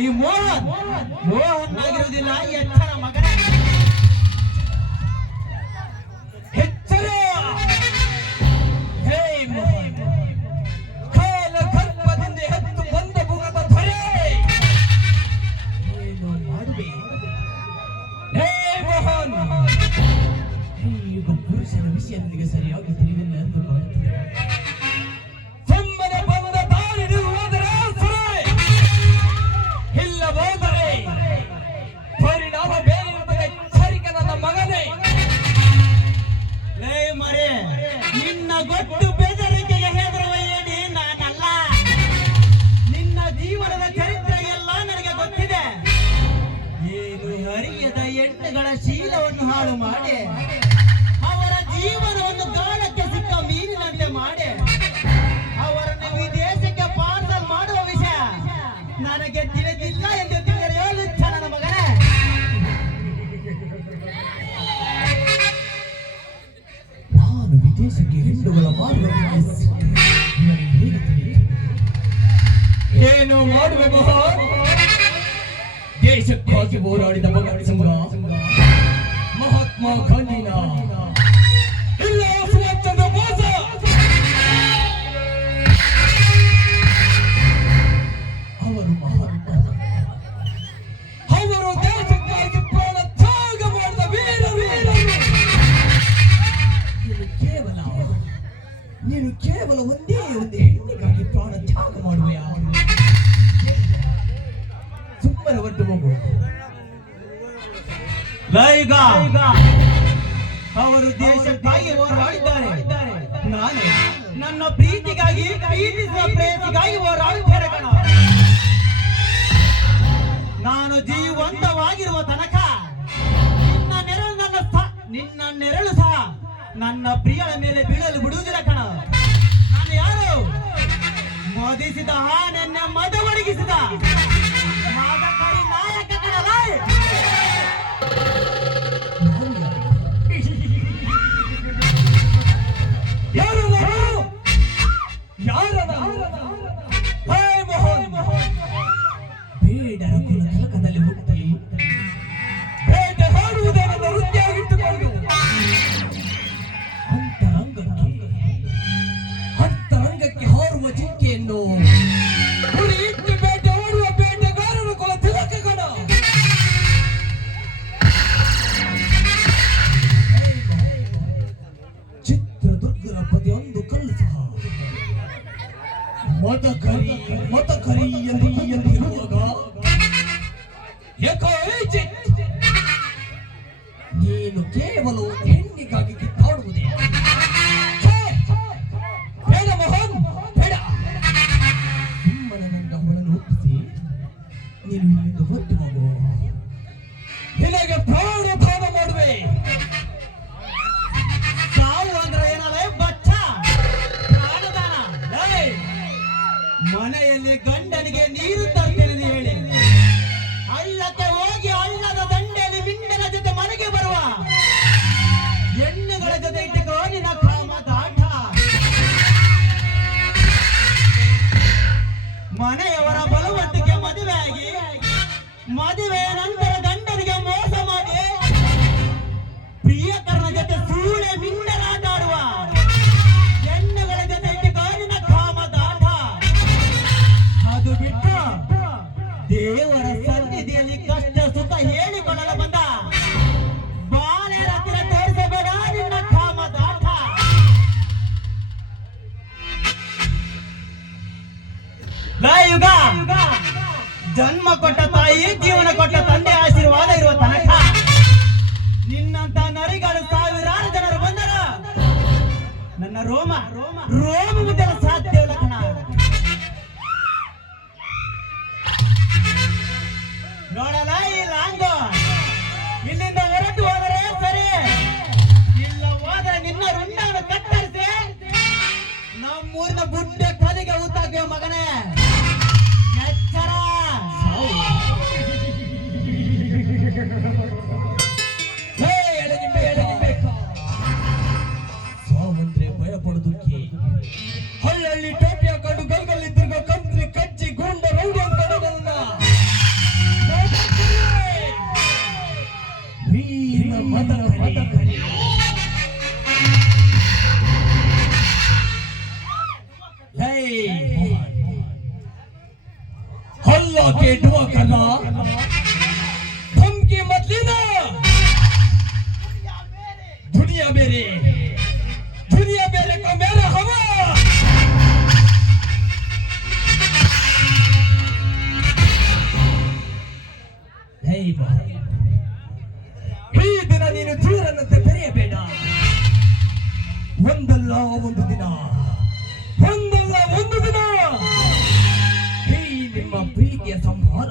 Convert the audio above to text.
ಈ ಮೋಹನ್ ಆಗಿರುವುದಿಲ್ಲ, ಎಚ್ಚರ ಮಗನೇ. ಎಚ್ಚರ. ಹೇ ಮೋಹನ್, ಕಾಲ ಗರ್ಭದಿಂದ ಎದ್ದು ಬಂದ ಮುಖದ ಧರೆ ಏನು ಮಾಡುವೆ? ಹೇ ಮೋಹನ್, ಈಗ ಪುರುಷನ ವಿಷಯ ನನಗೆ ಸರಿಯಾಗಿ ತಿಳಿದಿಲ್ಲ ಎಂದು ಮಾಡುತ್ತದೆ. ಸುಮ್ಮನೆ ಬಂದ ದಾರಿ ಹೋದರೆ ಸುರೇ, ಇಲ್ಲವಾದರೆ ಪರಿಣಾಮ ಬೇರೆ ಎಚ್ಚರಿಕೆ ನನ್ನ ಮಗನೇ. ಲೇ ಮರೆ, ನಿನ್ನ ಗೊತ್ತು ಬೆದರಿಕೆಗೆ ಹೆದರುವ ಏನಿ ನಾನಲ್ಲ. ನಿನ್ನ ಜೀವನದ ಚರಿತ್ರೆ ಎಲ್ಲ ನನಗೆ ಗೊತ್ತಿದೆ. ಏನು ಹರಿಯದ ಹೆಣ್ಣುಗಳ ಶೀಲವನ್ನು ಹಾಳು ಮಾಡಿ ಅವರ ಜೀವನವನ್ನು ಗಾಳಕ್ಕೆ ಸಿಕ್ಕ ಮೀನಿನಂತೆ ಮಾಡಿ ಅವರನ್ನು ವಿದೇಶಕ್ಕೆ ಪಾರ್ಸಲ್ ಮಾಡುವ ವಿಷಯ ನನಗೆ ತಿಳಿದಿಲ್ಲ ಎಂದು ತಿಳಿದರೆ ಹೇಳುತ್ತ ನನ್ನ ಮಗನೇ. ನಾನು ವಿದೇಶಕ್ಕೆ ಹೆಣ್ಣುಗಳ ಮಾರುವ ಏನು ಮಾಡುವೆ ಮೋಹನ್? ದೇಶಕ್ಕಾಗಿ ಹೋರಾಡಿದ ಭಗತ್ ಸಿಂಗ್, ಮಹಾತ್ಮ ಗಾಂಧಿನ ಇಲ್ಲ ಸುಭಾಷ್ ಚಂದ್ರ ಬೋಸ್ ಅವರು ಅವರು ದೇಶಕ್ಕಾಗಿ ಪ್ರಾಣ ತ್ಯಾಗ ಮಾಡಿದ ವೀರರು. ನೀನು ಕೇವಲ ಒಂದೇ ಹೆಣ್ಣಿಗಾಗಿ ಪ್ರಾಣ ತ್ಯಾಗ ಮಾಡುವೆಯಾ? ಸುಮ್ಮನೆ ಹೊರಟು ಹೋಗು. ಲೈಗ ಅವರು ದೇಶಕ್ಕಾಗಿ ಹೋರಾಡಿದ್ದಾರೆ. ನಾನು ನನ್ನ ಪ್ರೀತಿಗಾಗಿ, ಪ್ರೀತಿಸುವ ಪ್ರೇಮಿಗಾಗಿ ಹೋರಾಡುತ್ತೇನೆ ಕಣ. ನಾನು ಜೀವಂತವಾಗಿರುವ ತನಕ ನಿನ್ನ ನೆರಳು ಸಹ ನನ್ನ ಪ್ರಿಯಳ ಮೇಲೆ ಬೀಳಲು ಬಿಡುವುದಿಲ್ಲ ಕಣ. ನಾನು ಯಾರು? ಮದಿಸಿದ ನನ್ನ ಮದ ಒಣಗಿಸಿದ ಮಾದಕಾರಿ ನಾಯಕ ಕಣಲ. ಬೇಡರ ಕುಲ ತಿಲಕದಲ್ಲಿ ಹುಟ್ಟಿ ಬೇಟೆ ಹಾಡುವುದನ್ನು ವೃತ್ತಿಯಾಗಿಟ್ಟುಕೊಂಡು ಅಂತರಂಗಕ್ಕೆ ಹಾರುವ ಜಿಂಕೆಯನ್ನು ಇಟ್ಟು ಬೇಟೆ ಓಡುವ ಬೇಟೆಗಾರರ ಕುಲ ತಿಲಕಗಳ ಚಿತ್ರದುರ್ಗದ ಪ್ರತಿಯೊಂದು ಕಲ್ಲು ಸಹ ಮತಕರಿ ಎಂದಿರುವಾಗ ನೀನು ಕೇವಲ ಹೆಣ್ಣಿಗಾಗಿ ಕಿತ್ತಾಡುವುದೇ? ಬೇಡ ಮೋಹನ್, ಬೇಡ. ಸುಮ್ಮನೆ ನನ್ನ ಹೊಳಲು ಒಪ್ಪಿಸಿ ನೀನು ಇಲ್ಲಿಂದ ಹೊತ್ತು ಹೋಗು. ನಿನಗೆ ಪ್ರಾಣ ದಾನ ಮಾಡುವೆ. ಸಾವು ಅಂದ್ರೆ ಏನಲ್ಲ ಬಚ್ಚ ಪ್ರಾಣದಾನ. ಮನೆಯಲ್ಲಿ ಗಂಡನಿಗೆ ನೀರು ತರ್ತೇನೆ ಹೇಳಿ ಹಳ್ಳಕ್ಕೆ ಹೋಗಿ ಹಳ್ಳದ ದಂಡೆಯಲ್ಲಿ ಮಿಂಡನ ಜೊತೆ ಮನೆಗೆ ಬರುವ ಹೆಣ್ಣುಗಳ ಜೊತೆ ಇಟ್ಟುಕೋ ನಿನ್ನ ಕಾಮದಾಟ. ಮನೆಯವರ ಬಲವಂತಿಕೆ ಮದುವೆಯಾಗಿ ಮದುವೆ ನಂತರ ಗಂಡನಿಗೆ ಮೋಸ ಮಾಡಿ ಪ್ರಿಯಕರನ ಜೊತೆ ಸೂಳೆ ಮಿಂಡಲಾಟ ಆಡುವ ಹೆಣ್ಣುಗಳ ಜೊತೆ ಇಟ್ಟುಕೋ ನಿನ್ನ ಕಾಮದಾಟ. ಅದು ಬಿಟ್ಟು ದೇವರ ಸನ್ನಿಧಿಯಲ್ಲಿ ಕಷ್ಟ ಸುಖ ಹೇಳಿಕೊಳ್ಳಲು ಬಂದ ಬಾಲೆರ ಹತ್ತಿರ ತೋರಿಸಬೇಡ ನಿನ್ನ ಕಾಮದಾಟ. ಯುಗ ಜನ್ಮ ಕೊಟ್ಟ ತಾಯಿ, ಜೀವನ ಕೊಟ್ಟ ತಂದೆ ಆಶೀರ್ವಾದ ಇರುವ ತನಕ ನಿನ್ನಂತ ನರಿಗಳು ಸಾವಿರಾರು ಜನರು ಬಂದರ ನನ್ನ ರೋಮ ಮುದ್ದಲು ಸಾಧ್ಯವಿಲ್ಲ ಕಣ. ನೋಡಲ್ಲ ಈ ಲಾಂಗು ಇಲ್ಲಿಂದ ಹೊರಟು ಹೋದರೆ ಸರಿ, ಇಲ್ಲ ಹೋದರೆ ನಿನ್ನ ರುಂಡವನ್ನು ಕತ್ತರಿಸಿ ನಮ್ಮೂರಿನ ಬುಡ್ಡ ಕದಿಗೆ ಊತಾಕಿವ ಮಗನೇ. ಎಚ್ಚರ. ಸ್ವಾಮಂತ್ರಿ ಭಯ ಪಡುದಕ್ಕೆ ಹಳ್ಳಿ ಟೋಪಿ ಹಾಕೊಂಡು ಗಲ್ಗಲ್ಲಿ ತಿರುಗೋ ಕಂತ್ರಿ ಕಚ್ಚಿ ಗೂಂಡ ರೌಡಿ ಅಂತ हल्ला के दुआ करना धमकी मत लेना दुनिया मेरे को मेरा हवा ಈ ದಿನ ನೀನು ದೂರನಂತೆ ಬೆರೆಯಬೇಡ ಒಂದಲ್ಲ ಒಂದು ದಿನ ಈ ನಿಮ್ಮ ಪ್ರೀತಿಯ ಸಂಹಾರ